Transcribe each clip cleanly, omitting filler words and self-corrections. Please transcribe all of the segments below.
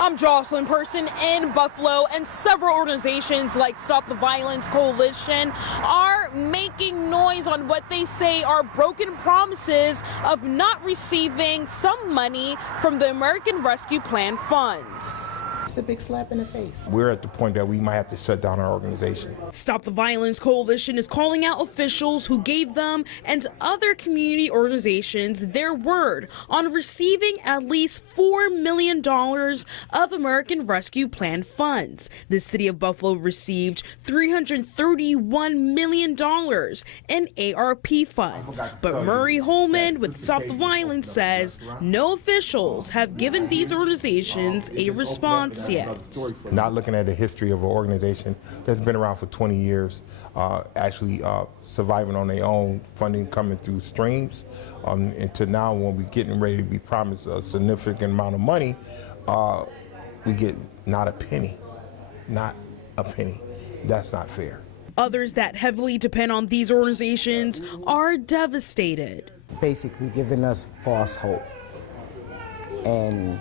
I'm Jocelyn Person in Buffalo, and several organizations like Stop the Violence Coalition are making noise on what they say are broken promises of not receiving some money from the American Rescue Plan funds. It's a big slap in the face. We're at the point that we might have to shut down our organization. Stop the Violence Coalition is calling out officials who gave them and other community organizations their word on receiving at least $4 million of American Rescue Plan funds. The city of Buffalo received $331 million in ARP funds. But Murray Holman with Stop the Violence says no officials have given these organizations a response yet. Not looking at the history of an organization that's been around for 20 years, actually surviving on their own, funding coming through streams, and to now when we're getting ready to be promised a significant amount of money, we get not a penny. That's not fair. Others that heavily depend on these organizations are devastated. Basically giving us false hope, and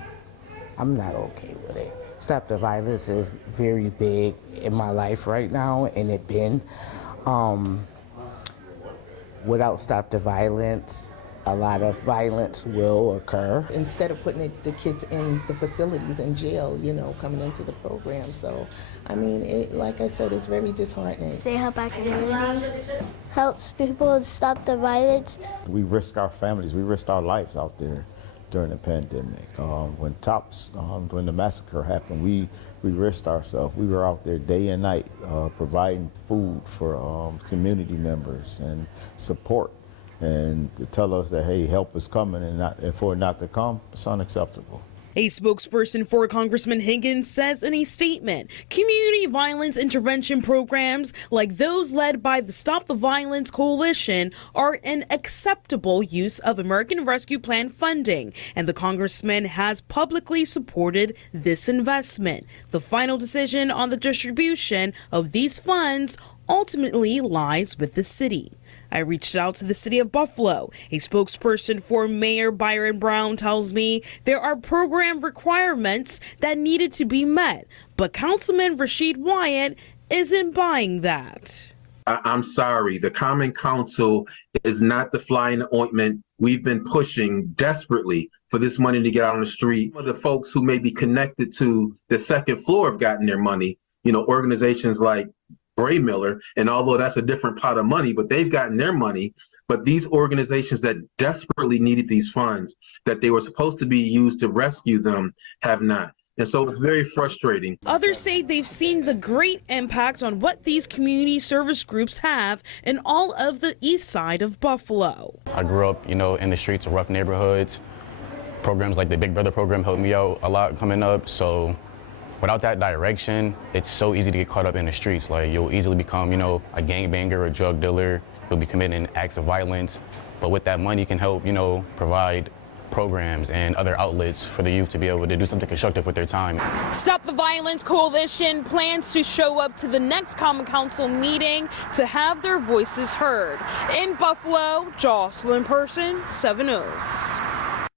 I'm not okay with it. Stop the Violence is very big in my life right now, and it been. Without Stop the Violence, a lot of violence will occur. Instead of putting the kids in the facilities in jail, you know, coming into the program. So, I mean, like I said, it's very disheartening. They help our community, helps people stop the violence. We risk our families, we risk our lives out there during the pandemic. When the massacre happened, we risked ourselves. We were out there day and night providing food for community members and support. And to tell us that, hey, help is coming, and for it not to come, it's unacceptable. A spokesperson for Congressman Higgins says in a statement, community violence intervention programs like those led by the Stop the Violence Coalition are an acceptable use of American Rescue Plan funding, and the congressman has publicly supported this investment. The final decision on the distribution of these funds ultimately lies with the city. I reached out to the city of Buffalo. A spokesperson for Mayor Byron Brown tells me there are program requirements that needed to be met, but Councilman Rasheed Wyatt isn't buying that. I'm sorry, the Common Council is not the fly in the ointment. We've been pushing desperately for this money to get out on the street. The folks who may be connected to the second floor have gotten their money, you know, organizations like Bray Miller, and although that's a different pot of money, but they've gotten their money. But these organizations that desperately needed these funds, that they were supposed to be used to rescue them, have not. And so it's very frustrating. Others say they've seen the great impact on what these community service groups have in all of the east side of Buffalo. I grew up, you know, in the streets of rough neighborhoods. Programs like the Big Brother program helped me out a lot coming up. So without that direction, it's so easy to get caught up in the streets. Like, you'll easily become, you know, a gangbanger, a drug dealer. You'll be committing acts of violence. But with that money, you can help, you know, provide programs and other outlets for the youth to be able to do something constructive with their time. Stop the Violence Coalition plans to show up to the next Common Council meeting to have their voices heard. In Buffalo, Jocelyn Person, 7 News.